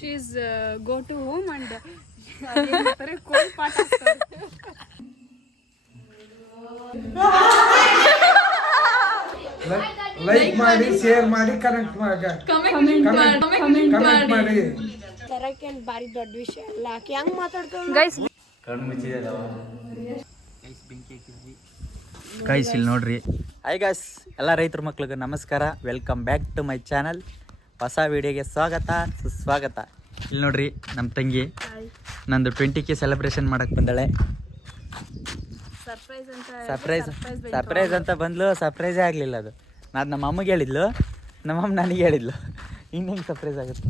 She's go to home and cold part like ಮಾಡಿ share ಮಾಡಿ comment ಮಾಡಿ ತರಕ್ಕೆ ಬಾರಿ ದೊಡ್ಡ ವಿಷಯ ಅಲ್ಲ ಹೆಂಗ್ ಮಾತಾಡ್ತಾವ ಗೈಸ್ ಇಲ್ಲಿ ನೋಡ್ರಿ. ಹಾಯ್ ಗೈಸ್, ಎಲ್ಲ ರೈತರ ಮಕ್ಳಿಗೆ ನಮಸ್ಕಾರ. Welcome back to my channel. ಹೊಸ ವಿಡಿಯೋಗೆ ಸ್ವಾಗತ ಸುಸ್ವಾಗತ. ಇಲ್ಲಿ ನೋಡ್ರಿ ನಮ್ಮ ತಂಗಿ ನಂದು 20K ಸೆಲೆಬ್ರೇಷನ್ ಮಾಡಕ್ಕೆ ಬಂದಾಳೆ. ಸರ್ಪ್ರೈಸ್ ಅಂತ ಬಂದ್ಲು. ಸರ್ಪ್ರೈಸೇ ಆಗಲಿಲ್ಲ ಅದು. ನಾನು ನಮ್ಮ ಅಮ್ಮಗೆ ಹೇಳಿದ್ಲು, ನಮ್ಮಮ್ಮ ನನಗೆ ಹೇಳಿದ್ಲು. ಹಿಂಗೆ ಸರ್ಪ್ರೈಸ್ ಆಗುತ್ತೆ.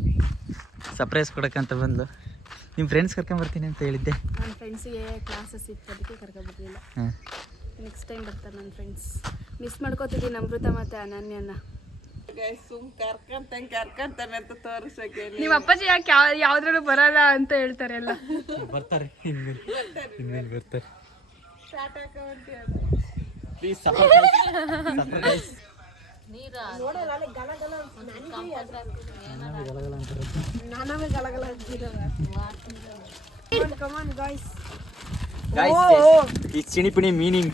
ಸರ್ಪ್ರೈಸ್ ಕೊಡೋಕ್ಕಂತ ಬಂದ್ಲು. ನಿಮ್ಮ ಫ್ರೆಂಡ್ಸ್ ಕರ್ಕೊಂಬರ್ತೀನಿ ಅಂತ ಹೇಳಿದ್ದೆ. ನನ್ನ ಫ್ರೆಂಡ್ಸಿಗೆ ಕ್ಲಾಸಸ್ ಇತ್ತು, ಅದಕ್ಕೆ ಕರ್ಕೊಬರ್ಲಿಲ್ಲ. ನೆಕ್ಸ್ಟ್ ಟೈಮ್ ಬರ್ತಾರೆ ನನ್ನ ಫ್ರೆಂಡ್ಸ್. ಮಿಸ್ ಮಾಡ್ಕೋತಿದ್ದೀನಿ ಅಮೃತ ಮತ್ತು ಅನನ್ಯನ. ಕರ್ಕಂತಾನೆ ಅಂತ ತೋರಿಸಕ್ಕೆ ನಿಮ್ಮ ಅಪ್ಪಾಜಿ ಯಾಕೆ ಯಾವ್ದ್ರಲ್ಲೂ ಬರಲ್ಲ ಅಂತ ಹೇಳ್ತಾರೆ ಎಲ್ಲ. ಬರ್ತಾರೆ ಇನ್ಮೇಲೆ ಬರ್ತಾರೆ. ಈ ಚಿಣಿಪಿಣಿ meaning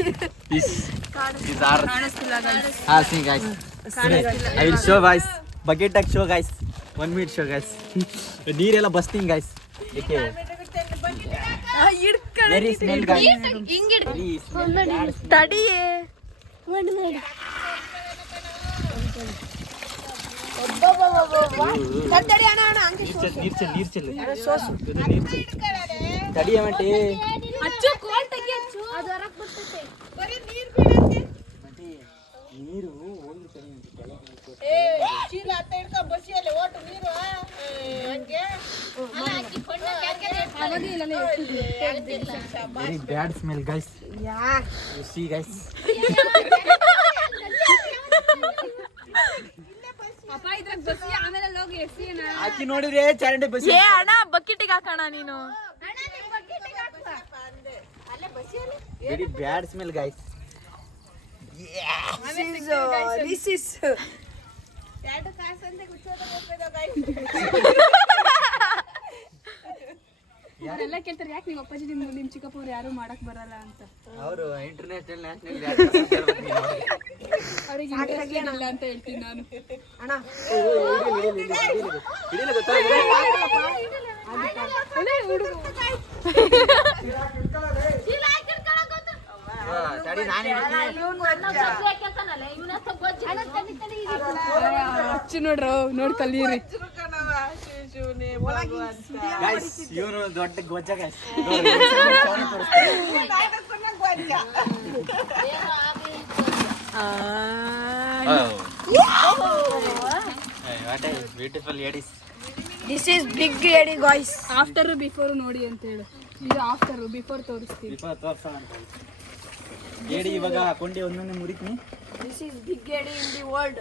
I will show guys. Bucket tag show guys. 1 minute show guys. ನೀರೆಲ್ಲ ಬಸ್ತಿಂಗ್ guys. ಏಕೆ ವೆರಿ ಸ್ಮೆಲ್ guys. ತಡಿಯೇ ನೀರ್ ಚೆಲ್ಲು ತಡಿಯ ಮಟ್ಟಿ. ನೀರು very bad smell guys. You see guys. ಹಾಕಿ ನೋಡಿದ್ರೆ ಚರಂಡಿ ಬಸ್. ಅಣ್ಣ ಬಕೆಟಿಗೆ ಹಾಕೋಣ ನೀನು. Very bad smell guys. ಅವರೆಲ್ಲ ಕೇಳ್ತಾರೆ ಯಾಕೆ ನಿಮ್ಮ ಅಪ್ಪಾಜಿ ನಿಮ್ಮ ಚಿಕ್ಕಪ್ಪವ್ರು ಯಾರು ಮಾಡಕ್ ಬರಲ್ಲ ಅಂತ. ಅವರು ಇಂಟರ್ನ್ಯಾಷನಲ್ ನ್ಯಾಷನಲ್ ಅವ್ರಿಗೆ ಇಲ್ಲ ಅಂತ ಹೇಳ್ತೀನಿ ನಾನು. ಅಣ್ಣ ಹಚ್ಚು ನೋಡ್ರ ನೋಡ್ ಕಲೀರಿ. ಇವನು ದೊಡ್ಡ ಗೊಜ್ಜ guys. Beautiful ladies. This is big ಎಡಿ ಗಾಯ್ಸ್. ಆಫ್ಟರ್ ಬಿಫೋರ್ ನೋಡಿ ಅಂತ ಹೇಳು. ಇದು ಆಫ್ಟರ್ ಬಿಫೋರ್ ತೋರಿಸ್ತೀವಿ. ಬಿಫೋರ್ ತೋರ್ಸೋಣ ಅಂತ ಹೇಳಿ ಇವಾಗ ಕೊಂಡಿ ಒಂದೊಂದೇ ಮುರಿತೀನಿ. ದಿಸ್ ಇಸ್ ಬಿಗ್ ಎಡಿ ಇನ್ ದಿ ವರ್ಲ್ಡ್.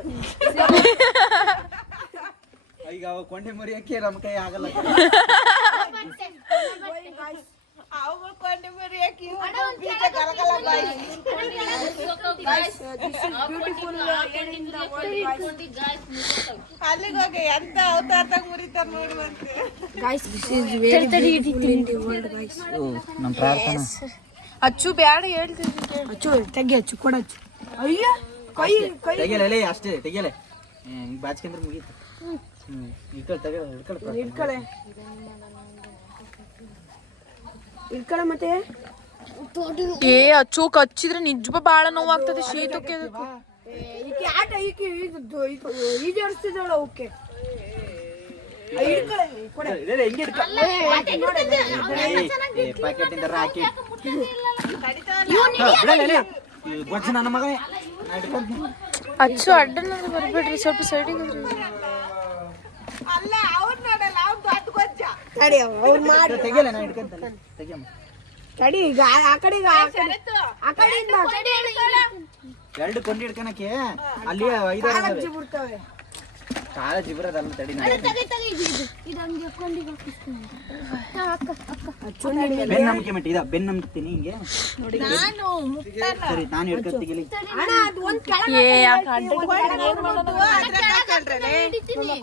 ಈಗ ಅವ ಕೊಂಡೆ ಮುರಿಯಕ್ಕೆ ನಮ್ಮ ಕೈ ಆಗಲ್ಲ. ಅಲ್ಲಿಗೆ ಹೋಗಿ ಎಂತ ಅವತಾರದಾಗ ಮುರಿತಾರ ನೋಡುವಂತೆ. ನಮ್ಮ ಪ್ರಾರ್ಥನಾ ಅಚ್ಚು ಬ್ಯಾಡ ಹೇಳ್ತೀನಿ. ಅಚ್ಚು ತೆಗಿ, ಅಚ್ಚು ಕೊಡಚ್ಚು. ಅಯ್ಯ ಕೈ ಕೈ ತೆಗಿಯಲೇ ಅಷ್ಟೇ ತೆಗಿಯಲೆ. ಬಾಚ್ಕಂದ್ರೆ ಮುಗೀತು. ಇಟ್ಕಳ ಮತ್ತೆ ಏ ಅಚ್ಚು ಕಚ್ಚಿದ್ರೆ ನಿಜ ಬಾಳ ನೋವಾಗ್ತದೆ. ಶೀತಕ್ಕೆ ಈಕೆ ಆಟ ಈಕೆ ಈಜಾಡಿಸ್ತಿದ್ದಾಳ. ಓಕೆ ಪ್ಯಾಕೆಟ್ ಇಂದ ರಾಕೆಟ್ ಗೊಜ್ಜು ನನ್ನ ಮಗನೇ. ಅಚ್ಚು ಅಡ್ಡಲ್ಲ ಬರ್ಬೇಡ್ರಿ, ಸ್ವಲ್ಪ ಸೈಡಿಗೆ ಅಲ್ಲ ಅವ್ರು ನೋಡಲ್ಲ, ಅವ್ರು ದೊಡ್ಡ ಗೊಜ್ಜ. ತಡಿ ಅವ್ರು ಮಾಡಿ ತೆಗಿಯಲ್ಲ, ನಾ ಹಿಡ್ಕೊಂತಲ್ಲ. ತೆಗಿಯಮ್ಮ ತಡಿ. ಈಗ ಆ ಕಡೆಯಿಂದ ಎರಡು ಕೊಂಡಿ ಹಿಡ್ಕೊಳಕ್ಕೆ ಅಲ್ಲಿ 5 ಬಿಡ್ತವೆ. ಕಾಲೇಜ್ ಇಬ್ಬರದಲ್ಲ ತಡಿ ಬೆನ್ ನಂಬಿಕೆ ಮೆಟ್ಟಿ ಇದ ಬೆನ್ ನಂಬ್ತೀನಿ ಹಿಂಗೆ ಸರಿ ನಾನು ಹಿಡ್ಕೊತೀನಿ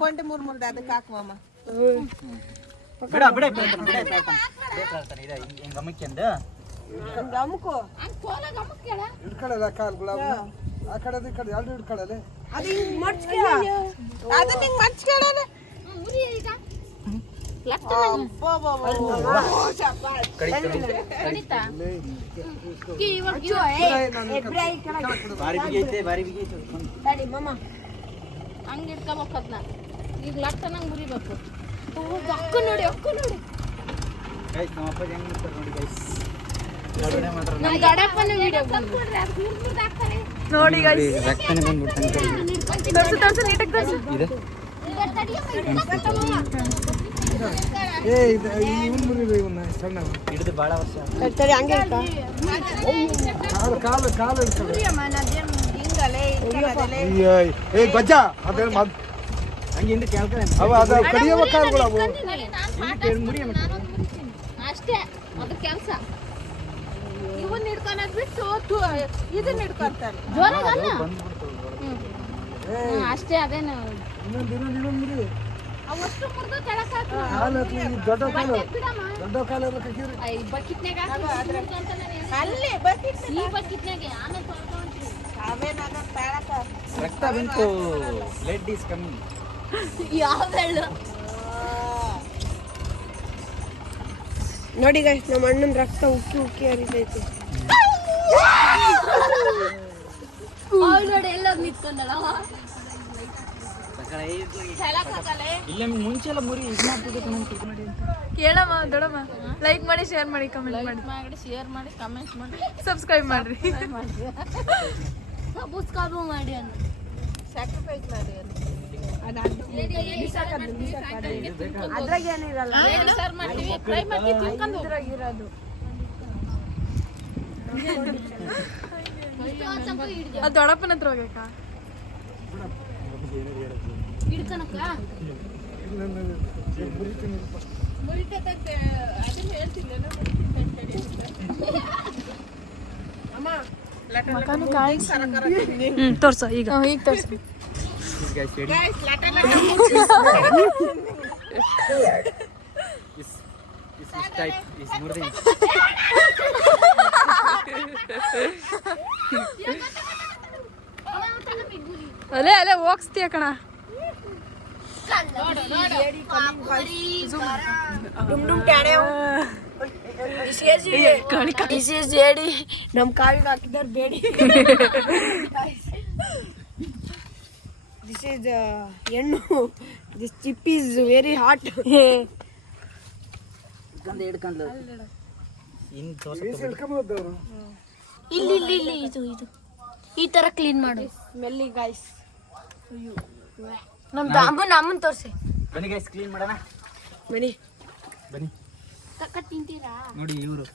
ಕೊಂಡೆ ಮೂರ್ ಅದಕ್ಕೆ ಹಾಕುವಮ್ಮ ಬಿಡ ಬಿಡ ಇದೆ ಹಿಂಗೆ ಗಮಕ್ಕೆಂದ ಅಮ್ಕೋ ಹಿಡ್ಕೊಳ್ಳಲ್ಲ ಕಾಲ್ಗಳ ಆ ಕಡೆ ಈ ಕಡೆ ಎರಡು ಹಿಡ್ಕೊಳ್ಳಲ್ಲ ಅದು ಹಿಂಗ್ ಮಡ್ಚ್ಕೆ ಅದನ್ನ ಹಿಂಗ್ ಮಡ್ಚ್ಕೊಳ್ಳಲ್ಲ ಬಾರಿ ಬಿಗೈತೆ ಹಂಗೆ ಇಟ್ಕೋಬೇಕದ್ನ ಈಗ ಲಟ್ಟನಂಗೆ ಮುರಿಬೇಕು ಅಕ್ಕ ನೋಡಿ ಗೈಸ್ ನಮ್ಮ ಅಪ್ಪಾಜಿ ಹೆಂಗ್ ಮಾಡ್ತಾರೆ ನೋಡಿ ಗೈಸ್ ನಮ್ಮ ದೊಡ್ಡಪ್ಪನ ವಿಡಿಯೋ ನೋಡಿ guys. ರಕ್ತನೇ ಬಂದ್ಬಿಡ್ತಾನೆ ತೋರ್ಸು ನೀಟಾಗಿ ತೋರ್ಸು. ಇದೆ ಏ ಇದು ಇವನ್ ಮುರಿದು ಇವನ್ನ ಸಣ್ಣ ಹಿಡಿದು ಭಾಳ ವರ್ಷ ಕಾಲು ಕಾಲು ಕಾಲು ಹಿಡ್ಕೊಳ್ಳಿ ಹಿಂಗಲೇ ಏ ಗಜ್ಜ ಅದೇ ಹಂಗೆ ಹಿಂದೆ ಕೇಳ್ಕೊಳ್ಳಿ ಅವ ಅದ ಕಡಿಯವ ಕಾಲುಗಳು ಅವು ಅಷ್ಟೇ ಅದು ಕೆಲಸ ಇವನ್ ಹಿಡ್ಕೊಳದ್ ಬಿಟ್ಟು ಇದನ್ನ ಹಿಡ್ಕೊಂತಾನೆ ಅಷ್ಟೇ ಅದೇನು ಇನ್ನೊಂದು ಮುರಿ ಅವಷ್ಟು ಮುರಿದು ಕೆಳಕ್ಕೆ ಕಾಲು ಹತ್ಲಿ ದೊಡ್ಡ ಕಾಲು ದೊಡ್ಡ ಕಾಲು ಎಲ್ಲ ಕಟ್ಟಿರಿ ಬಕೆಟ್ನಾಗ ಅಲ್ಲಿ ಬಕೆಟ್ ಈ ಬಕೆಟ್ನಾಗೆ ಆಮೇಲೆ ತೊಳ್ಕೊಂತೀವಿ ಅವೇನಾಗ ತಾಳಕ ರಕ್ತ ಬಂತು ಬ್ಲಡ್ ಈಸ್ ಕಮ್ಮಿ ಯಾವ ಬೆಳ್ಳು ನೋಡಿ ಗೈಸ್ ನಮ್ಮ ಅಣ್ಣನ ರಕ್ತ ಉಕ್ಕಿ ಉಕ್ಕಿ ಹರಿತೈತಿ. ನೋಡಿ ಎಲ್ಲೋಗಿ ನಿಂತ್ಕೊಂಡಳ ಇಲ್ಲ ಮುಂಚೆ ಎಲ್ಲ ಮುರಿ ಇದು ಮಾಡ್ತಿದ್ದೆ ನೋಡಿ ಕೇಳಮ್ಮ ದೊಡಮ್ಮ ಲೈಕ್ ಮಾಡಿ ಶೇರ್ ಮಾಡಿ ಕಮೆಂಟ್ ಮಾಡಿ ಶೇರ್ ಮಾಡಿ ಕಮೆಂಟ್ ಮಾಡಿ ಸಬ್ಸ್ಕ್ರೈಬ್ ಮಾಡ್ರಿ ಸಬ್ಸ್ಕ್ರೈಬ್ ಮಾಡಿ ಅನ್ನ ಸ್ಯಾಕ್ರಿಫೈಸ್ ಮಾಡಿ ಅದ್ರಾಗ ಏನಿರಲ್ಲ ಸರ್ ಮಾಡ್ತೀವಿ ಫ್ರೈ ಮಾಡ್ತೀವಿ ತಿನ್ಕೊಂಡು ಇರೋದು ಅದು ದೊಡ್ಡಪ್ಪನ ಹತ್ರ ಹೋಗಕ್ಕ ಹಿಡ್ಕನಕ್ಕ ಮುರಿತೈತೆ ಅದನ್ನ ಹೇಳ್ತೀನಿ ತೋರ್ಸು ಈಗ ತೋರ್ಸು guys ready guys this type is murdering ಅಲ್ಲೇ ಅಲ್ಲೇ ಹೋಗ್ಸ್ತೀಯ ಕಣ ಹೇಳಿ ನಮ್ ಕಾವಿಗೆ ಹಾಕಿದಾರ ಬೇಡಿ ದಿಸ್ ಇಸ್ ಹೆಣ್ಣು this chip is very hot ಕಂದೆ ಹಿಡ್ಕೊಂಡ್ಲು ಇನ್ ತೋರ್ಸ ಹಿಡ್ಕೊಂಬೋದು ಅವರು ಇಲ್ಲಿ ಇಲ್ಲಿ ಇಲ್ಲಿ ಇದು ಈ ತರ ಕ್ಲೀನ್ ಮಾಡು ಮೆಲ್ಲಿ ಗಾಯ್ಸ್ ನಮ್ದು ಅಮ್ಮನ್ ತೋರ್ಸಿ ಬನ್ನಿ ಗೈಸ್ ಕ್ಲೀನ್ ಮಾಡೋಣ ಬನ್ನಿ ಬನ್ನಿ ಕಕ್ಕ ತಿಂತೀರಾ ನೋಡಿ ಇವರು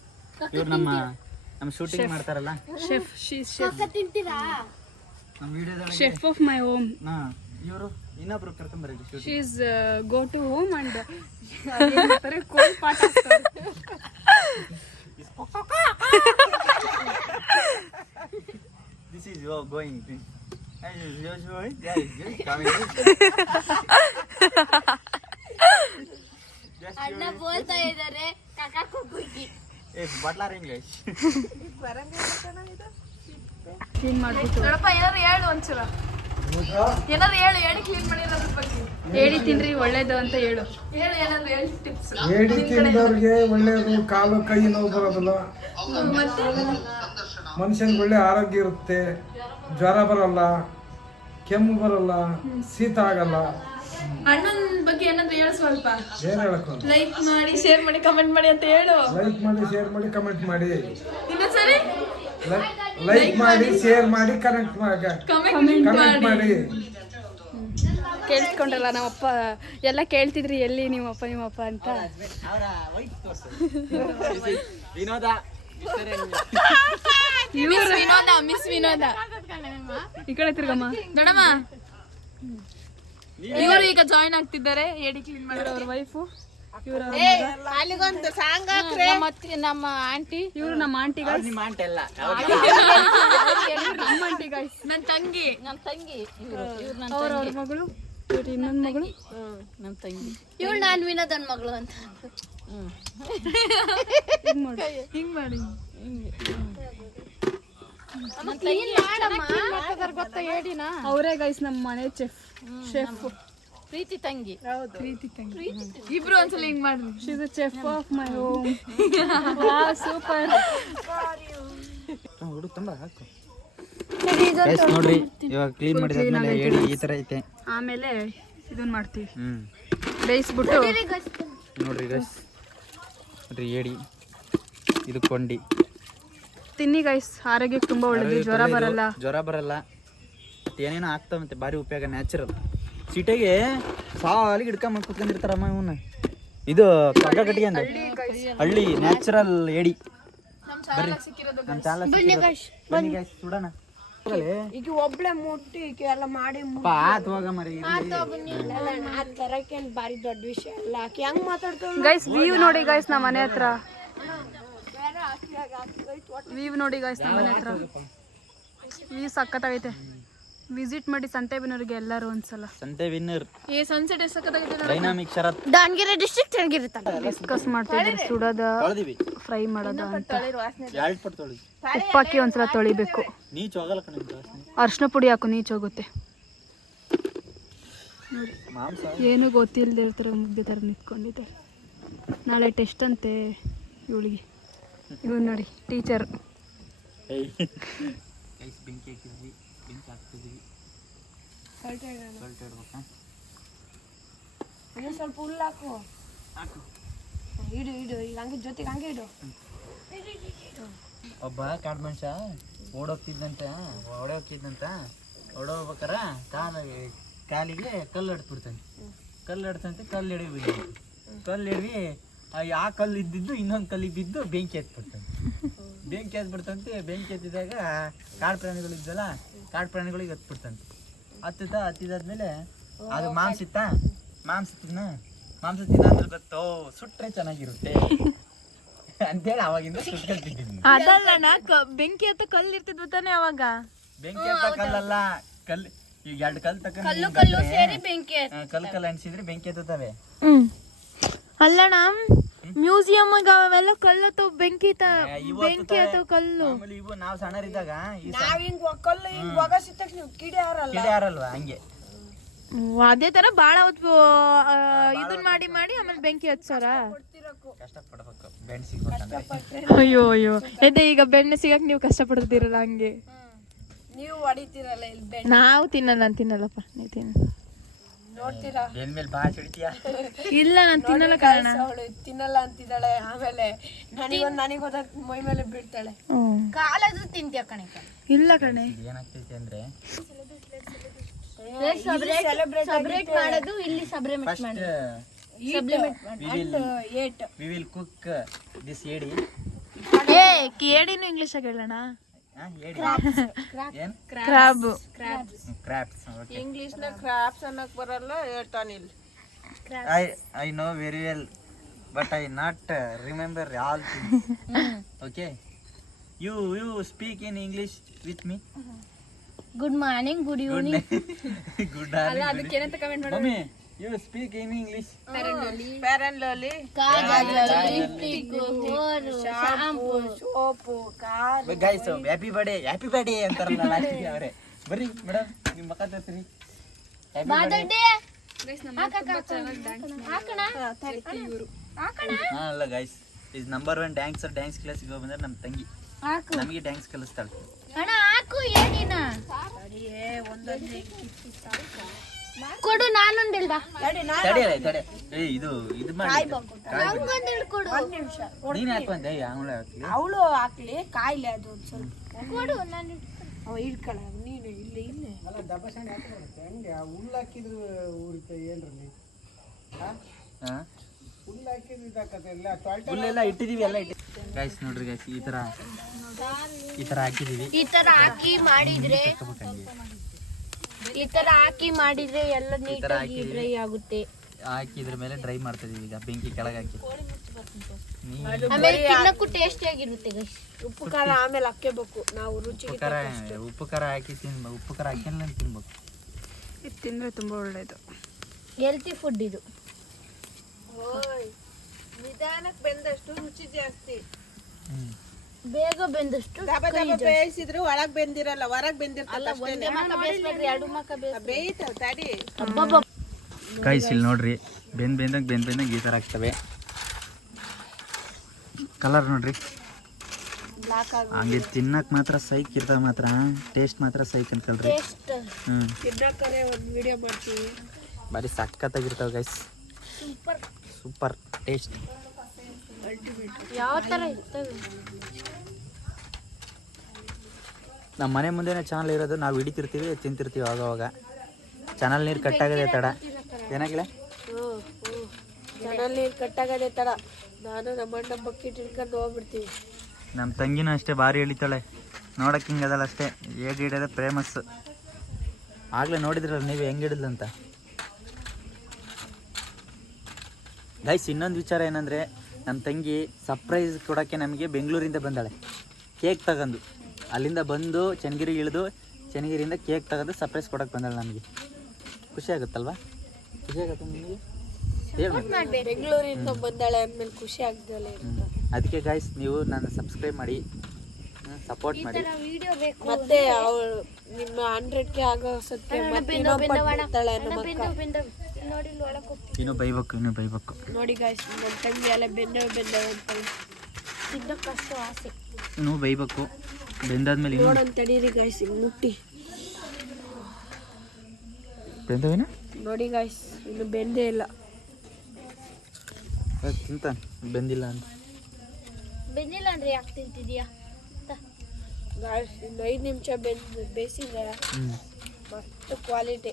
ನಮ್ಮ ಶೂಟಿಂಗ್ ಮಾಡ್ತಾರಲ್ಲ ಶೆಫ್ ಕಕ್ಕ ತಿಂತೀರಾ ನಮ್ಮ ವಿಡಿಯೋದೊಳಗೆ ಶೆಫ್ ಆಫ್ ಮೈ ಹೋಮ್ ಹಾ ಇವರು ಇನ್ನೊಬ್ರು ಕರ್ಕೊಂಬರ್ರಿ shooting she is go to home and ಕೋಲ್ ಪಾಠ this is your going thing and you showing yeah just coming ಅಣ್ಣ ಬೋಲ್ತಾ ಇದ್ದಾರೆ ಕಕ್ಕ ಕುಕ್ಕಿ ಏ ಬಟ್ಲಾರ್ ಇಂಗ್ಲಿಷ್ ಕ್ಲೀನ್ ಮಾಡ್ಬಿಟ್ಟು ನೋಡಪ್ಪ ಏನಾದ್ರು ಹೇಳು ಒಂಚೂರ ಏನಾದ್ರು ಹೇಳಿ ಕ್ಲೀನ್ ಮಾಡಿ ಅನ್ನೋದ್ರ ಬಗ್ಗೆ ಹೇಳಿ ತಿನ್ರಿ ಒಳ್ಳೇದು ಅಂತ ಹೇಳು ಏನಾದ್ರು ಹೇಳಿ ಟಿಪ್ಸ್ ಏಡಿ ತಿಂದವ್ರಿಗೆ ಒಳ್ಳೇದು ಕಾಲು ಕೈ ನೋವು ಬರೋದಿಲ್ಲ ಮನುಷ್ಯನಿಗೆ ಒಳ್ಳೆ ಆರೋಗ್ಯ ಇರುತ್ತೆ ಜ್ವರ ಬರಲ್ಲ ಕೆಮ್ಮು ಬರಲ್ಲ ಶೀತ ಆಗಲ್ಲ ಅಣ್ಣನ ಬಗ್ಗೆ ಏನಾದ್ರು ಹೇಳು ಸ್ವಲ್ಪ ಏನ್ ಹೇಳಕ್ ಲೈಕ್ ಮಾಡಿ ಶೇರ್ ಮಾಡಿ ಕಮೆಂಟ್ ಮಾಡಿ ಅಂತ ಹೇಳು ಲೈಕ್ ಮಾಡಿ ಶೇರ್ ಮಾಡಿ ಕಮೆಂಟ್ ಮಾಡಿ ಇನ್ನೊಂದ್ಸರಿ ಲೈಕ್ ಮಾಡಿ ಶೇರ್ ಮಾಡಿ ಕನೆಕ್ಟ್ ಕಮೆಂಟ್ ಮಾಡಿ ಕೇಳಿಸ್ಕೊಂಡಲ್ಲ ನಮ್ಮಪ್ಪ ಎಲ್ಲ ಕೇಳ್ತಿದ್ರಿ ಎಲ್ಲಿ ನಿಮ್ಮಪ್ಪ ಅಂತ ಅವರ ವೈಫ್ ತೋರ್ಸು ವಿನೋದ ಮಿಸ್ ವಿನೋದ ಈ ಕಡೆ ತಿರ್ಗಮ್ಮ ದೊಡಮ್ಮ ಇವರು ಈಗ ಜಾಯಿನ್ ಆಗ್ತಿದ್ದಾರೆ ಏಡಿ ಕ್ಲೀನ್ ಮಾಡೋರು. ಅವ್ರ ವೈಫು, ಇವ್ರ ಅಲ್ಲಿಗೊಂದು ಸಾಂಗ್ ಹಾಕ್ರೆ. ನಮ್ಮ ಆಂಟಿ, ಇವ್ರು ನಮ್ಮ ಆಂಟಿ ಗೈಸ್, ನಿಮ್ಮ ಆಂಟಿ ಅಲ್ಲ ನಮ್ಮ ಆಂಟಿ ಗೈಸ್, ನನ್ನ ತಂಗಿ, ಅವ್ರ ಮಗಳು, ಇವ್ರು ಇನ್ನೊಂದು ಮಗಳು, ನಮ್ಮ ತಂಗಿ. ಇವಳು ನಾನು ವಿನೋದನ್ ಮಗಳು ಅಂತ. ಹಿಂಗ್ ಮಾಡಿ ಅವರೇ ಗೈಸ್ ನಮ್ಮ ಮನೆ ಶೆಫ್ ಪ್ರೀತಿ ತಂಗಿ. ಪ್ರೀತಿ ತಂಗಿ. ಇಬ್ರು ಒಂದ್ಸಲ ಹಿಂಗ್ ಮಾಡ್ರಿ. She is the chef of my home. Super. ಹುಡುಗ ತುಂಬ ಹಾಕು. ಗೈಸ್ ನೋಡ್ರಿ ಇವಾಗ ಕ್ಲೀನ್ ಮಾಡಿದ್ಮೇಲೆ ಏಡಿ ಈ ತರ ಐತೆ. ಆಮೇಲೆ ಇದನ್ನ ಮಾಡ್ತೀವಿ, ಹ್ಮ್ ಬೇಯಿಸ್ಬಿಟ್ಟು. ನೋಡ್ರಿ ಗೈಸ್, ನೋಡ್ರಿ ಏಡಿ, ಇದು ಕೊಂಡಿ. ತಿನ್ನಿ ಗೈಸ್, ಆರೋಗ್ಯಕ್ಕೆ ತುಂಬಾ ಒಳ್ಳೇದು, ಜ್ವರ ಬರಲ್ಲ. ಜ್ವರ ಬರಲ್ಲ, ಮತ್ತೆ ಏನೇನೋ ಆಗ್ತಾವಂತೆ, ಭಾರಿ ಉಪಯೋಗ, ನ್ಯಾಚುರಲ್. ಸೀಟೆಗೆ ಸಾಲಿಗೆ ಹಿಡ್ಕೊಂಡ್ ಕುತ್ಕೊಂಡಿರ್ತಾರಮ್ಮ ಇವನ್ನ. ಇದು ಕಗ್ಗ ಕಟ್ಟಿಗೆ ಹಳ್ಳಿ ನ್ಯಾಚುರಲ್ ಏಡಿ. ಬರ್ರಿ ನಮ್ಮ ಚಾನಲ್ ಬನ್ನಿ ಗೈಸ್ ಸುಡೋಣ. ಈಗ ಒಬ್ಳೆ ಮುಟ್ಟಿ ಈಗ ಎಲ್ಲ ಮಾಡಿ ಪಾತ್ ಹೋಗ ಮರಿ ತರಕೇನ್ ಬಾರಿ ದೊಡ್ಡ ವಿಷಯ ಅಲ್ಲ. ಆಕಿ ಹೆಂಗ್ ಮಾತಾಡ್ತಾಳ ಗೈಸ್, ವ್ಯೂ ನೋಡಿ ಗೈಸ್ ನಮ್ಮ ಮನೆ ಹತ್ರ. ವ್ಯೂ ನೋಡಿ ಗೈಸ್ ನಮ್ಮ ಮನೆ ಹತ್ರ. ವ್ಯೂ ಸಖತ್ತಾಗೈತೆ. ವಿಸಿಟ್ ಮಾಡಿ ಸಂತೆಬೆನ್ನೂರಿಗೆ ಎಲ್ಲರೂ ಒಂದ್ಸಲ. ಸಂತೆ ವಿನ್ನರ್ ಏ ಸನ್ಸೆಟ್ ಎಷ್ಟು ಸಕ್ಕತ್ತಾಗೈತೆ. ಡೈನಾಮಿಕ್ ಶರತ್ ದಾವಣಗೆರೆ ಡಿಸ್ಟ್ರಿಕ್ಟ್ ಚೆನ್ನಾಗಿರುತ್ತೆ. ಡಿಸ್ಕಸ್ ಮಾಡ್ತಾ ಇದ್ದಾರೆ, ಸುಡೋದ ತೊಳೆದಿವಿ, ಫ್ರೈ ಮಾಡೋದ ಅಂತ. 2 ಪಟ್ಟು ತೊಳೆದಿ. ಉಪ್ಪಾಕಿ ಒಂದ್ಸಲ ತೊಳಿಬೇಕು. ನೀಚ್ ಹೋಗಲ್ಲ ಕಣ ಅರ್ಶಿನ ಪುಡಿ ಹಾಕು, ನೀಚ್ ಹೋಗುತ್ತೆ. ಮಾಂಸ. ಏನು ಗೊತ್ತಿಲ್ಲದೆ ಇರ್ತಾರೆ, ಮುಗ್ದೆ ಥರ ನಿಂತ್ಕೊಂಡಿದ್ದಾರೆ. ನಾಳೆ ಟೆಸ್ಟ್ ಅಂತೆ ಇವಳಿಗೆ. ಇವನು ನೋಡಿ ಟೀಚರ್. ಗೈಸ್ ಬೆಂಕಿ ಹಾಕಿದ್ವಿ, ಬೆಂಕಿ ಹಾಕ್ತಿದ್ವಿ. ಇಡ್ಬೇಕಾ? ಇನ್ನೊಂದ್ ಸ್ವಲ್ಪ ಹುಲ್ಲು ಹಾಕು. ಇಡು ಇಡು, ಈಗ ಹಂಗೆ ಜೊತೆಗೆ ಹಂಗೆ ಇಡು. ಒಬ್ಬ ಕಾಡು ಮನುಷ್ಯ ಓಡೋಗ್ತಿದ್ದಂತ ಓಡೋಗ್ಬೇಕಾರ ಕಾಲಿಗೆ ಕಲ್ಲು ಹಿಡ್ಬಿಡ್ತಾನೆ. ಕಲ್ಲು ಹಿಡ್ವಿ ಆ ಕಲ್ಲು ಇದ್ದಿದ್ದು ಇನ್ನೊಂದು ಕಲ್ಲಿಗೆ ಬಿದ್ದು ಬೆಂಕಿ ಹತ್ಬಿಡ್ತಾನೆ. ಬೆಂಕಿ ಹತ್ತಿದಾಗ ಕಾಡು ಪ್ರಾಣಿಗಳಿದ್ದಲ್ಲ, ಕಾಡು ಪ್ರಾಣಿಗಳಿಗೆ ಹತ್ಬಿಡ್ತಂತೆ. ಹತ್ತಿದಾದ್ಮೇಲೆ ಅದು ಮಾಂಸ ತಿನ್ನ ಅಂದ್ರೆ ಗೊತ್ತೋ, ಸುಟ್ರೆ ಚೆನ್ನಾಗಿರುತ್ತೆ ಅಂತೇಳಿ ಅವಾಗಿಂದ ಸುಟ್ಕೊಳ್ತಿದ್ದೀನಿ. ಅದಲ್ಲ ಬೆಂಕಿ ಹತ್ತ ಕಲ್ಲು ಇರ್ತಿದ್ವು ತಾನೆ ಅವಾಗ. ಬೆಂಕಿ ಹತ್ತ ಕಲ್ಲಲ್ಲ, ಕಲ್ಲು. ಈಗ 2 ಕಲ್ಲು ತಕೊಂಡು ಕಲ್ಲು ಅನ್ಸಿದ್ರೆ ಬೆಂಕಿ ಹತ್ತವೆ. ಅಲ್ಲಣ್ಣ, ಮ್ಯೂಸಿಯಂ ಅವೆಲ್ಲ ಕಲ್ಲು ಬೆಂಕಿ ಹತ್ತವ ಕಲ್ಲು. ಆಮೇಲೆ ಇವು ನಾವು ಸಣ್ಣರಿದ್ದಾಗ ನಾವ್ ಹಿಂಗ್ ಕಲ್ಲು ಹಿಂಗ್ ಒಗ ಸಿತ್ತಕ್ ನೀವು ಕಿಡಿ ಕಿಡಿಯಾರಲ್ವಾ, ಹಂಗೆ ಅದೇ ತರ ಬಾಳ ಹೊತ್ತು ಇದನ್ ಮಾಡಿ ಆಮೇಲೆ ಬೆಂಕಿ ಹಚ್ಚಾರ. ಕಷ್ಟಪಡ್ಬೇಕು ಬೆಣ್ಣೆ ಸಿಗ್ಬೇಕಂದ್ರೆ. ಅಯ್ಯೋ ಅದೇ ಈಗ ಬೆಣ್ಣೆ ಸಿಗಕ್ ನೀವು ಕಷ್ಟ ಪಡ್ತಿರಲ್ಲ ಹಂಗೆ. ನೀವು ಹೊಡಿತೀರಲ್ಲ ಇಲ್ಲಿ ಬೆಣ್ಣೆ. ನಾವು ತಿನ್ನಲ್ಲಪ್ಪ, ನೀವು ತಿನ್ನ. ನೋಡ್ತೀರಾ ಬೆನ್ ಮೇಲೆ ಬಾ ಚಿಡಿತೀಯ. ಇಲ್ಲ ನಾನು ತಿನ್ನಲ್ಲ ಕಾರಣ. ಅವಳು ತಿನ್ನಲ್ಲ ಅಂತಿದ್ದಾಳೆ. ಆಮೇಲೆ ನನಗೆ ಹೋದಾಗ ಮೈ ಮೇಲೆ ಬಿಡ್ತಾಳೆ. ಕಾಲಾದ್ರೂ ತಿಂತೀಯ ಕಣೆ. ಇಲ್ಲ ಕಣೆ, ಏನಾಗ್ತೈತಿ ಅಂದ್ರೆ ಸೆಲೆಬ್ರೇಟ್ ಮಾಡೋದು ಇಲ್ಲಿ first we will cook this ಏಡಿ. ಏಡಿನು ಇಂಗ್ಲಿಷ್ ಆಗಿ ಹೇಳೋಣ. ಏನ್ ಕ್ರಾಬ್ಸ್. ಇಂಗ್ಲಿಷ್ ನ ಕ್ರಾಪ್ಸ್ ಅನ್ನಕ್ ಬರಲ್ಲ, ಹೇಳ್ತಾನಿಲ್ಲ. I know very well, but I not remember all things. Okay, you speak in English with me. Good morning, good evening. Good morning. ಅದಕ್ಕೇನಂತ comment ಮಾಡಿ. Mummy, you speak in English. ಪ್ಯಾರನ್ lolly, soap, car. Guys, happy birthday ಅಂತಾರಲ್ಲ ಲಾಸ್ಟಿಗೆ ಅವರೇ. ಬರ್ರಿ madam, ನಿಮ್ಮ ಮಕ್ಕ ತರ್ತೀರಿ. ಅಲ್ಲ ಗೈಸ್, ಇಸ್ ನಂಬರ್ 1 ಡ್ಯಾನ್ಸ್ ಕ್ಲಾಸಿಗೆ ಹೋಗಿ ಬಂದ್ರೆ ನಮ್ಮ ತಂಗಿ ನಮಗೆ ಡ್ಯಾನ್ಸ್ ಕಲಿಸ್ತಾಳೆ. ಕೊಡು, ನಾನೊಂದು ಹೇಳ್ದ. ತಡೆ. ಇದು ಮಾಡಿ ಒಂದ್ ನಿಮಿಷ ನೀನ್ ಯಾಕೆ ಬಂದೆ? ಅವಳು ಹಾಕ್ಲಿ, ಅವಳು ಹಾಕ್ಲಿ, ಕಾಯಿಲೆ ಅದು ಒಂದ್ ಸ್ವಲ್ಪ ಕೊಡು, ನಾನು ಅವ ಹಿಡ್ಕೊಳ. ನೀನು ಇಲ್ಲಿ ಹುಲ್ಲು ಹಾಕಿದ್ರು ಊರಿಗೆ ಏನ್ರಲ್ಲಿ ಹುಲ್ಲು ಹಾಕಿದ್ರು ಇದಾಕತ್ತೆ. ಹುಲ್ಲೆಲ್ಲ ಇಟ್ಟಿದೀವಿ, ಎಲ್ಲ ಗೈಸ್ ನೋಡ್ರಿ ಗೈಸ್, ಈ ತರ ಹಾಕಿದೀವಿ. ಈ ತರ ಹಾಕಿ ಮಾಡಿದ್ರೆ ಈ ತರ ಹಾಕಿ ಮಾಡಿದ್ರೆ ಎಲ್ಲ ಈ ಥರ ನೀಟಾಗಿ ಹಾಕಿದೀವಿ. ಡ್ರೈ ಆಗುತ್ತೆ. ಹಾಕಿದ್ರ ಮೇಲೆ ಡ್ರೈ ಮಾಡ್ತಾ ಇದೀವಿ ಈಗ ಬೆಂಕಿ ಕೆಳಗೆ ಹಾಕಿ. ಆಮೇಲೆ ತಿನ್ನಕ್ಕೂ ಟೇಸ್ಟಿ ಆಗಿರುತ್ತೆ ಗೈಸ್. ಉಪ್ಪು ಖಾರ ಆಮೇಲೆ ಹಾಕಬೇಕು ನಾವು ರುಚಿಗೆ ಉಪ್ಪು ಖಾರ ಹಾಕಿ ಉಪ್ಪು ಖಾರ ಹಾಕಿಲ್ಲ ತಿನ್ಬೇಕು. ಇದು ತಿಂದರೆ ತುಂಬ ಒಳ್ಳೆಯದು. ಹೆಲ್ತಿ ಫುಡ್ ಇದು. ನಿಧಾನಕ್ಕೆ ಬೆಂದಷ್ಟು ರುಚಿ ಜಾಸ್ತಿ. ಬೇಗ ಬೆಂದಷ್ಟು ಬೇಯಿಸಿದ್ರು ಒಳಗ್ ಬೆಂದಿರಲ್ಲ, ಹೊರಗ್ ಬೆಂದಿರ್ತಲ್ಲ. ಬೇಯ್ತಾವ ತಡಿ. ಗೈಸ್ ಇಲ್ಲಿ ನೋಡ್ರಿ ಬೆಂದಂಗೆ ಈ ಥರ ಆಗ್ತವೆ. ಕಲರ್ ನೋಡ್ರಿ ಹಂಗೆ ತಿನ್ನಕ್ ಮಾತ್ರ ಸೈಕ್ ಇರ್ತಾವ, ಮಾತ್ರ ಟೇಸ್ಟ್ ಮಾತ್ರ ಸೈಕ್ ಅನ್ಕಲ್ರಿ. ತಿನ್ನಕ್ಕರೆ ಒಂದು ವಿಡಿಯೋ ಮಾಡ್ತೀವಿ. ಬಾರಿ ಸಖತ್ತಾಗಿರ್ತಾವೆ ಗೈಸ್. Super taste. ಯಾವ ತರ ಇರ್ತವೆ. ನಮ್ಮ ಮನೆ ಮುಂದೆನೇ ಚಾನಲ್ ಇರೋದು, ನಾವು ಹಿಡಿತಿರ್ತೀವಿ ತಿಂತಿರ್ತೀವಿ ಆವಾಗ. ಚಾನಲ್ ನೀರು ಕಟ್ಟಾಗದೆ ತಡ ಏನಾಗಿಲ್ಲ, ಚಾನಲ್ ನೀರು ಕಟ್ಟಾಗದೆ ತಡ. ನಾನು ನಮ್ಮಣ್ಣ ಬಕೆಟ್ ಹಿಡ್ಕೊಂಡು ಹೋಗ್ಬಿಡ್ತೀವಿ. ನಮ್ಮ ತಂಗಿನೂ ಅಷ್ಟೇ ಭಾರಿ ಎಳಿತಾಳೆ, ನೋಡಕ್ಕೆ ಹಿಂಗೆ ಅದಲ್ಲ ಅಷ್ಟೇ. ಹೇಗೆ ಹಿಡಿಯೋದು ಫೇಮಸ್. ಆಗಲೇ ನೋಡಿದ್ರಲ್ಲ ನೀವು ಹೆಂಗೆ ಹಿಡಿದ್ಲಂತ. ಗೈಸ್ ಇನ್ನೊಂದು ವಿಚಾರ ಏನಂದರೆ, ನಮ್ಮ ತಂಗಿ ಸರ್ಪ್ರೈಸ್ ಕೊಡೋಕ್ಕೆ ನಮಗೆ ಬೆಂಗಳೂರಿಂದ ಬಂದಾಳೆ. ಕೇಕ್ ತಗೊಂಡು ಅಲ್ಲಿಂದ ಬಂದು ಚನ್ನಗಿರಿ ಇಳಿದು ಚನ್ನಗಿರಿಯಿಂದ ಕೇಕ್ ತಗೊಂಡು ಸರ್ಪ್ರೈಸ್ ಕೊಡೋಕ್ಕೆ ಬಂದಾಳೆ ನಮಗೆ. ಖುಷಿ ಆಗುತ್ತಲ್ವಾ? ಖುಷಿ ಆಗುತ್ತೆ ನಿಮಗೆ? ಬೆಂಗಳೂರಿಂದ ಬಂದಾಳೆ ಅಂದ್ಮೇಲೆ ಖುಷಿ ಆಗ್ದಲ್ಲ. ಅದಕ್ಕೆ ಗಾಯ್ಸ್ ನೀವು ನನ್ನ ಸಬ್ಸ್ಕ್ರೈಬ್ ಮಾಡಿ, ಸಪೋರ್ಟ್ ಮಾಡಿ. ಮತ್ತೆ ಅವಳು ನಿಮ್ಮ 100K ಆಗೋ ಸತ್ಯ ಇನ್ನೂ ಬೈಬೇಕು. ನೋಡಿ ಗಾಯ್ಸ್, ನನ್ನ ತಂಗಿ ಎಲ್ಲ ಬೆಂದವೆ ಅಂತಾಳೆ. ತಿನ್ನಕ್ಕಷ್ಟು ಆಸೆ. ಇನ್ನೂ ಬೈಬೇಕು. ಬೆಂದಾದ್ಮೇಲೆ ನೋಡೋಣ ತಡೀರಿ ಗಾಯ್ಸ್, ಮುಟ್ಟಿ ಬೆಂದವೇನ ನೋಡಿ ಗಾಯ್ಸ್, ಇನ್ನು ಬೆಂದೇ ಇಲ್ಲ. ತಿಂತಾನೆ ಬೆಂದಿಲ್ಲ ಅಂತ. ಬೆಂದಿಲ್ಲ ಅಂದ್ರೆ ಯಾಕೆ ತಿಂತಿದ್ಯಾ ಗಾಯ್ಸ್? ಇನ್ನು 5 ನಿಮಿಷ ಬೇಯಿಸಿದ್ರೆ ಮಸ್ತ್ ಕ್ವಾಲಿಟಿ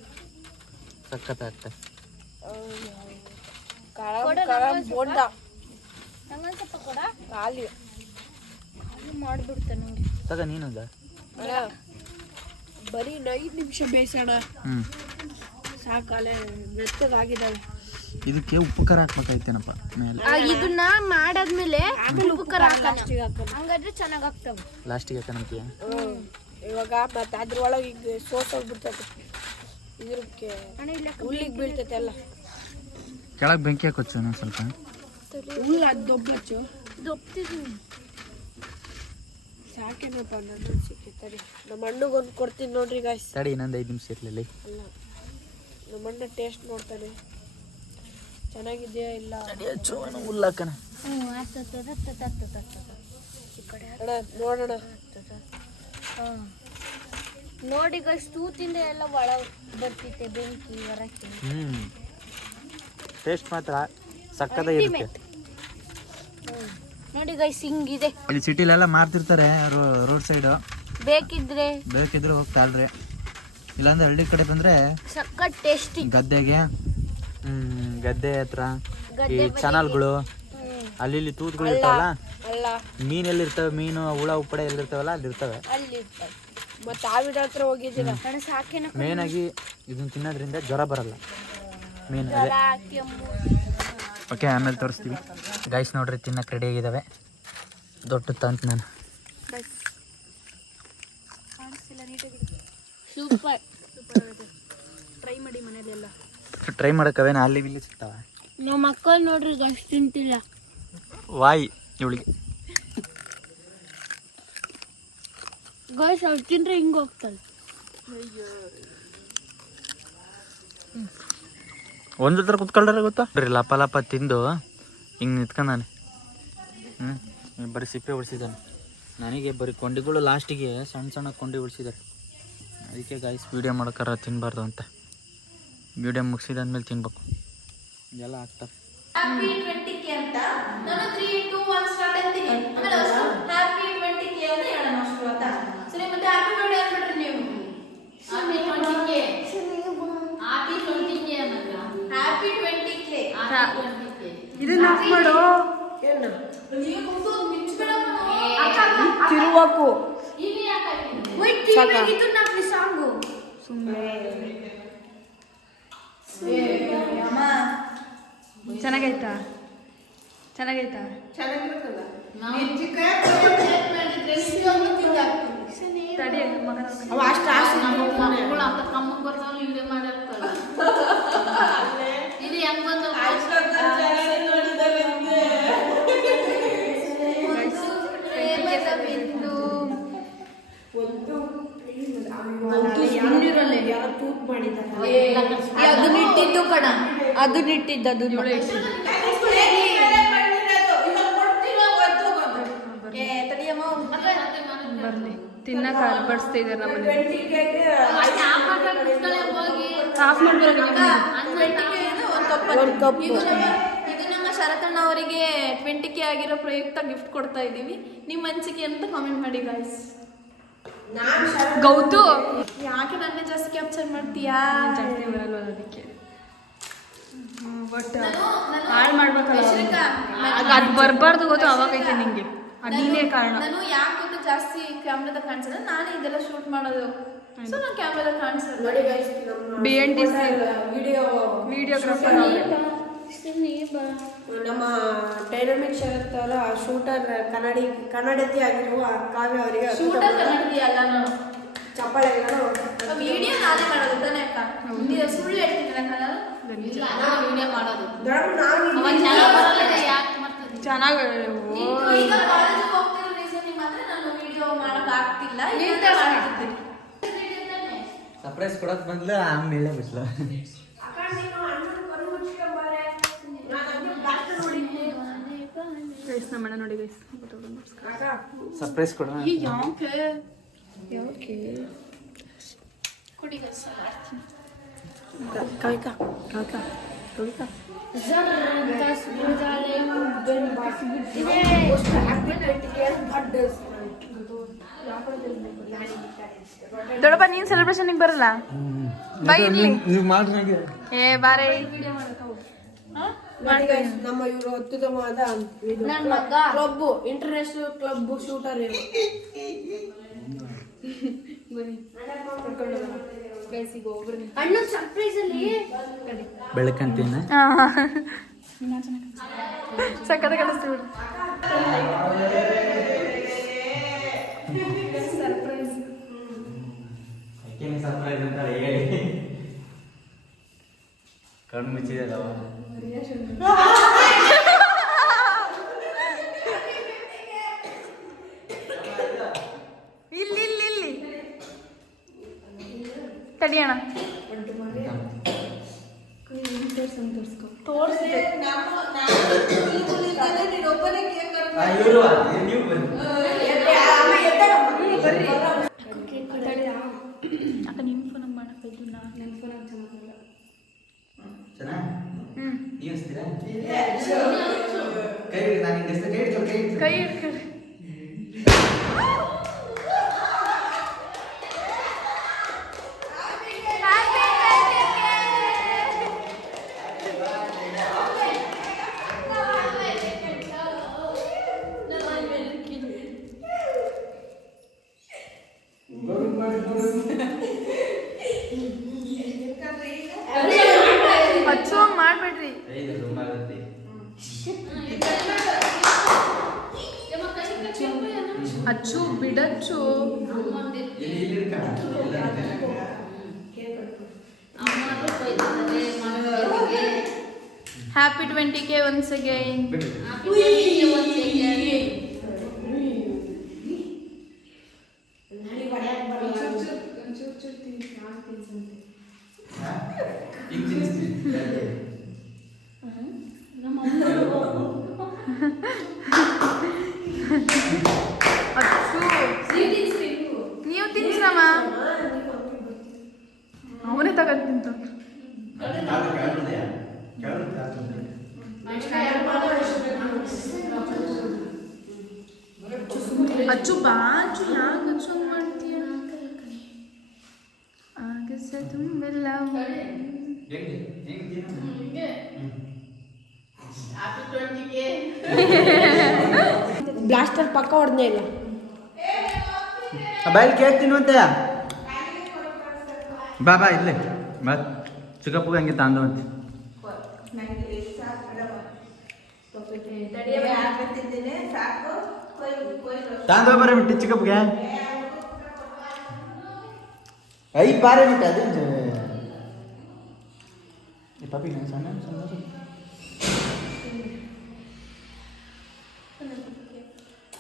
ಸಖತ್ತಾಗ್ತದೆ. ಬೋಂಡ ಸ್ವಲ್ಪ ಕೊಡ, ಖಾಲಿ ಮಾಡ್ಬಿಡ್ತಾನೆ ತಗ ನೀನುದ. ಬರೀ 5 ನಿಮಿಷ ಬೇಯಿಸೋಣ ಸಾಕಲೆ, ಮೆತ್ತಗಾಗಿದ್ದಾವೆ. ಇದಕ್ಕೆ ಉಪ್ಪು ಖಾರ ಹಾಕ್ಬೇಕಾಯ್ತೇನಪ್ಪ ಮೇಲೆ. ಇದನ್ನ ಮಾಡಾದ್ಮೇಲೆ ಉಪ್ಪು ಖಾರ ಹಂಗಾದ್ರೆ ಚೆನ್ನಾಗಿ ಆಗ್ತವೆ. ಲಾಸ್ಟಿಗೆ ಹಾಕೋಣಂತೀಯ? ಇವಾಗ ಮತ್ತೆ ಅದ್ರೊಳಗೆ ಈಗ ಸೋಸೋಗ್ಬಿಡ್ತದೆ, ಇದ್ರಕ್ಕೆ ಹುಲ್ಲಿಗೆ ಬೀಳ್ತೈತೆ ಎಲ್ಲ. ಕೆಳಗೆ ಬೆಂಕಿ ಹಾಕೊಚ್ಚು ನಾನು ಸ್ವಲ್ಪ. ಹುಲ್ಲು ಅದು ದೊಬ್ಬಚ್ಚು, ದೊಬ್ತಿದ್ದೀನಿ ಸಾಕೇನಪ್ಪ. ನನ್ನ ಸಿಕ್ಕಿ ನಮ್ಮ ಅಣ್ಣಗೊಂದು ಕೊಡ್ತೀನಿ ನೋಡ್ರಿ ಗಾಯ್ಸ್. ತಡಿ ಇನ್ನೊಂದು 5 ನಿಮಿಷ ಇರಲಿ. ಅಲ್ಲ, ನಮ್ಮ ಅಣ್ಣ ಟೇಸ್ಟ್ ನೋಡ್ತಾನೆ ಚೆನ್ನಾಗಿದೆಯಾ ಇಲ್ಲ. ಹುಲ್ಲಾಕಣ ನೋಡೋಣ. ನೋಡಿ ಗೈಸ್, ತೂತಿಂದ ಎಲ್ಲ ಒಳ ಬರ್ತಿತ್ತೆ ಬೆಂಕಿ ಹೊರಕ್ಕೆ. ಟೇಸ್ಟ್ ಮಾತ್ರ ಸಕ್ಕತ್ತಾಗಿರುತ್ತೆ. ನೋಡಿ ಗೈಸ್, ಹಿಂಗಿದೆ. ಇಲ್ಲಿ ಸಿಟಿಲೆಲ್ಲ ಮಾರ್ತಿರ್ತಾರೆ ರೋಡ್ ಸೈಡು. ಬೇಕಿದ್ರೆ ಹೋಗ್ತಾಳ್ರಿ. ಇಲ್ಲಾಂದ್ರೆ ಹಳ್ಳಿ ಕಡೆ ಬಂದ್ರೆ ಸಕ್ಕತ್ ಟೇಸ್ಟಿ. ಗದ್ದೆ ಹತ್ರ ಈ ಚಾನಲ್ಗಳು ಅಲ್ಲಿ ತೂತ್ಗಳು ಇರ್ತಾವಲ್ಲ, ಮೀನೆಲ್ಲ ಇರ್ತವೆ, ಮೀನು ಹುಳ ಉಪ್ಪಡೆ ಎಲ್ಲಿರ್ತಾವಲ್ಲ ಅಲ್ಲಿ ಇರ್ತವೆ. ಮತ್ತೆ ಆವಿಡ ಹತ್ರ ಹೋಗಿದ್ದೀರ. ಮೇನ್ ಆಗಿ ಇದನ್ನ ತಿನ್ನೋದ್ರಿಂದ ಜ್ವರ ಬರಲ್ಲ ಮೀನು. ಓಕೆ, ಆಮೇಲೆ ತೋರಿಸ್ತೀವಿ. ಗೈಸ್ ನೋಡ್ರಿ, ತಿನ್ನಕ್ಕೆ ರೆಡಿ ಆಗಿದ್ದಾವೆ. ದೊಡ್ಡ ತಂತ ನಾನು ಸೂಪರ್. ಟ್ರೈ ಮಾಡಿ ಮನೇಲೆಲ್ಲ. ಟ್ರೈ ಮಾಡೋಕ್ಕವೇನ ಅಲ್ಲಿ ಇಲ್ಲಿ ಸಿಗ್ತಾವ. ನಮ್ಮ ಮಕ್ಕಳು ನೋಡ್ರಿ ಅಷ್ಟು ತಿಂತಿಲ್ಲ. ವಾಯಿ ಇವಳಿಗೆ. ಗೈಸ್ ಅವ್ರು ತಿಂದ್ರೆ ಹಿಂಗೆ ಹೋಗ್ತಾಳೆ. ಒಂದು ಥರ ಕುತ್ಕೊಳ್ರೆ ಗೊತ್ತಾ ಬರೀ ಲಪ ತಿಂದು ಹಿಂಗೆ ನಿಂತ್ಕೊಂಡಾನೆ. ಬರೀ ಸಿಪ್ಪೆ ಉಳಿಸಿದ್ದಾನೆ. ನನಗೆ ಬರೀ ಕೊಂಡಿಗಳು ಲಾಸ್ಟಿಗೆ ಸಣ್ಣ ಕೊಂಡಿ ಉಳಿಸಿದ್ದಾರೆ. ಅದಕ್ಕೆ ಗಾಯ್ಸ್ ವೀಡಿಯೋ ಮಾಡೋಕ್ಕಾರ ತಿನ್ನಬಾರ್ದು ಅಂತ. ವೀಡಿಯೋ ಮುಗಿಸಿದಾದ್ಮೇಲೆ ತಿನ್ಬೇಕು. ಇದೆಲ್ಲ ಆಗ್ತವೆ. ಹ್ಯಾಪಿ 20K ಅಂತ ನಾನು 3, 2, 1 ಸ್ಟಾರ್ಟ್ ಅಂತೀನಿ. ಆಮೇಲೆ ಹ್ಯಾಪಿ 20K ಅಂತ ಹೇಳೋಣ ಅಷ್ಟು ಆಯ್ತಾ? ಸರಿ, ಮತ್ತೆ ಹ್ಯಾಪಿ ಬರ್ತ್ಡೇ ಅಂದ್ಬಿಟ್ರಿ ನೀವು. ಹ್ಯಾಪಿ 20K ಅನ್ನಲ್ಲ, ಹ್ಯಾಪಿ 20K. ಇದನ್ನ ಆಫ್ ಮಾಡು. ಏನು ನೀವು ಕೂತು ಮಿಂಚ್ಬೇಡ ತಿರುವಕು ಈಗ ಯಾಕೆ ಇದು ನಕಲಿ ಸಾಂಗು ಚೆನ್ನಾಗೈತಾ ಚೆನ್ನಾಗೈತಾ ಚೆನ್ನಾಗಿರುತ್ತಲ್ಲ ತಡಿ ಮಗನ ಅವ ಅಷ್ಟು ಆಸೆ ಇದು ಹೆಂಗ್ ಬಂದು ಅದನ್ನ ಇಟ್ಟಿದ್ದು ಕಣ ಅದನ್ನ ಇಟ್ಟಿದ್ದು ಅದನ್ನ ಬರ್ಲಿ ತಿನ್ನಕ ಬಡಿಸ್ತಾ ಇದ್ದಾರೆ ನಮ್ಮನೆ ಆಫ್ ಇದು ನಮ್ಮ ಶರತಣ್ಣ ಅವರಿಗೆ 20K ಆಗಿರೋ ಪ್ರಯುಕ್ತ ಗಿಫ್ಟ್ ಕೊಡ್ತಾ ಇದ್ದೀವಿ. ನಿಮ್ಮ ಅನಿಸಿಕೆ ಅಂತ ಕಾಮೆಂಟ್ ಮಾಡಿ ಗಾಯ್ಸ್. ಗೌತು ಯಾಕೆ ನನ್ನೇ ಜಾಸ್ತಿ ಕ್ಯಾಪ್ಚರ್ ಮಾಡ್ತೀಯಾ? ಜಾಸ್ತಿ ಬರಲ್ವ ಅದಕ್ಕೆ ಬಟ್ ಹಾಳು ಮಾಡ್ಬೇಕಲ್ಲ ಅದು ಬರಬಾರ್ದು ಗೊತ್ತು ಅವಾಗೈತೆ ನಿಂಗೆ ಅದು ನೀನೇ ಕಾರಣ. ನಾನು ಯಾಕೆ ಗೊತ್ತು ಜಾಸ್ತಿ ಕ್ಯಾಮ್ರಾದಾಗ ಕಾಣಿಸಲ್ಲ, ನಾನೇ ಇದೆಲ್ಲ ಶೂಟ್ ಮಾಡೋದು, ಸೊ ನಾನು ಕ್ಯಾಮ್ರಾದಾಗ ಕಾಣಿಸಲ್ಲ. BNTC ವಿಡಿಯೋಗ್ರಾಫರ್ ನಮ್ಮ ಡೈನಮಿಕ್ ಶರತ್ ಅವರ ಶೂಟರ್ ಕನ್ನಡತಿ ಆಗಿರುವ ಕಾವ್ಯ ಅವರಿಗೆ ಶೂಟರ್ ಕನ್ನಡತಿ ಅಲ್ಲ, ನಾನು ಚಪ್ಪಾಳೆಗಳು ವಿಡಿಯೋ ನಾನೇ ಮಾಡೋದು ತಾನೇ ಅಕ್ಕ. ನೀವು ಸುಳ್ಳು ಹೇಳ್ತಿದ್ದೀರ ನಾನು ವಿಡಿಯೋ ಮಾಡೋದು ಚೆನ್ನಾಗಿ ಈಗ ಕಾಲೇಜಿಗೆ ಹೋಗ್ತಿರೋ ರೀಸನ್ ಮಾತ್ರ ನಾನು ವಿಡಿಯೋ ಮಾಡಕ್ ಆಗ್ತಿಲ್ಲ. ಸರ್ಪ್ರೈಸ್ ಕೊಡೋದ್ ಬಂದ್ಲು ಆಮೇಲೆ ಬಿಟ್ಲು. ನಮ್ಮಣ್ಣ ನೋಡಿ ಗೈಸ್ ಸರ್ಪ್ರೈಸ್ ಕೊಡೋಣ ಯಾಕೆ ಕುಡಿ ಗೈಸ್. ಕವಿತಾ ಕವಿತಾ ಕವಿತಾ ದೊಡ್ಡಪ್ಪ ನೀನ್ ಸೆಲೆಬ್ರೇಷನ್ ಬರಲ್ಲ ಬಾ ಇಲ್ಲಿ. ಏ ಬಾರೆ ನಮ್ಮ ಇವರು ಅತ್ಯುತ್ತಮವಾದ ಕ್ಲಬ್ ಇಂಟರ್ನ್ಯಾಷನಲ್ ಕ್ಲಬ್ ಶೂಟರ್ ಇವರು. ಅಣ್ಣ ಸರ್ಪ್ರೈಸ್ ಅಲ್ಲಿ ಬೆಳಕಂತೀನಿ ಸಕ್ಕತ್ತ ಕಲಿಸ್ತೀವಿ. ಸರ್ಪ್ರೈಸ್ ಅಂತ ಹೇಳಿ ಕಣ್ಣು ಮುಚ್ಚಿದೆ ಇಲ್ಲಿ ಇಲ್ಲಿ ಇಲ್ಲಿ ತಡಿಯೋಣ ತೋರಿಸಿದೆ ಅಕ್ಕ ನಿಮ್ಮ ಫೋನ್ ಮಾಡಕ್ಕೆ ಇದು ನನ್ನ ಫೋನಾಗ ಕೈ ಇಟ್ಕೊಳ್ಳಿ. ಅಚ್ಚು ಹಂಗೆ ಮಾಡ್ಬೇಡ್ರಿ. ಅಚ್ಚು ಬಿಡಚ್ಚು. Happy 20K once again. ನೀವು ತಿನ್ಸಮ್ಮ, ಅವನೇ ತಗೊಂಡು ತಿಂತ. ಅಚ್ಚು ಬಾಚು ಯಾಕೆ ಅಚ್ಚು ಹಂಗೆ ಮಾಡ್ತೀಯ? ಆಗಸ ತುಂಬೆಲ್ಲ ಬ್ಲಾಸ್ಟರ್ ಪಕ್ಕ ಹೊಡೆದೇ ಇಲ್ಲ. ಬೈಲ್ ಕೇಕ್ ತಿನ್ನುವಂತೆ ಬಾ ಇಲ್ಲೇ ಬಾ ಚಿಕ್ಕಪ್ಪಗೆ ಹಂಗೆ ತಾಂದವಂತೆ ತಾಂದ ಬರ ಬಿಟ್ಟು ಚಿಕ್ಕಪ್ಪಗೆ ಐ ಬಾರೆ ಬಿಟ್ಟು ಅದೇ ಪಾಪಿ ನಾನು ಸಣ್ಣ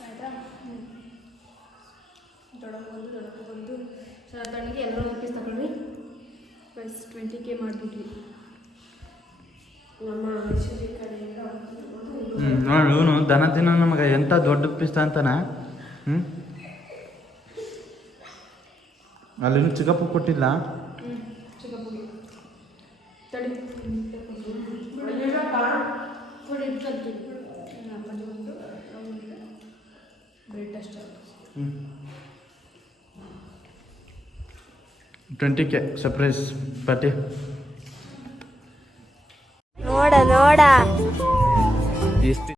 ಆಯಿತಾ ದೊಡ್ಡಪ್ಪ ಬಂದು ತಣ್ಣಗೆ ಎಲ್ಲರೂ ರುಪೀಸ್ ತಗೊಳ್ರಿ ಪ್ಲಸ್ 20K ಮಾಡಿಬಿಟ್ವಿ ನಮ್ಮ ಐಶ್ವರ್ಯ ಕಡೆಯಿಂದ ನೋಡಿ ಇವನು ದನ ದಿನ ನಮಗೆ ಎಂಥ ದೊಡ್ಡ ಪಿಸ್ತ ಅಂತಾನ ಅಲ್ಲಿನೂ ಚಿಕ್ಕಪ್ಪ ಕೊಟ್ಟಿಲ್ಲ ಚಿಕ್ಕಪ್ಪಗೆ ತಡಿ ಬ್ರೆಡ್ ಅಷ್ಟೇ 20K ಸರ್ಪ್ರೈಸ್ ಪಾರ್ಟಿ ನೋಡ ಎಷ್ಟು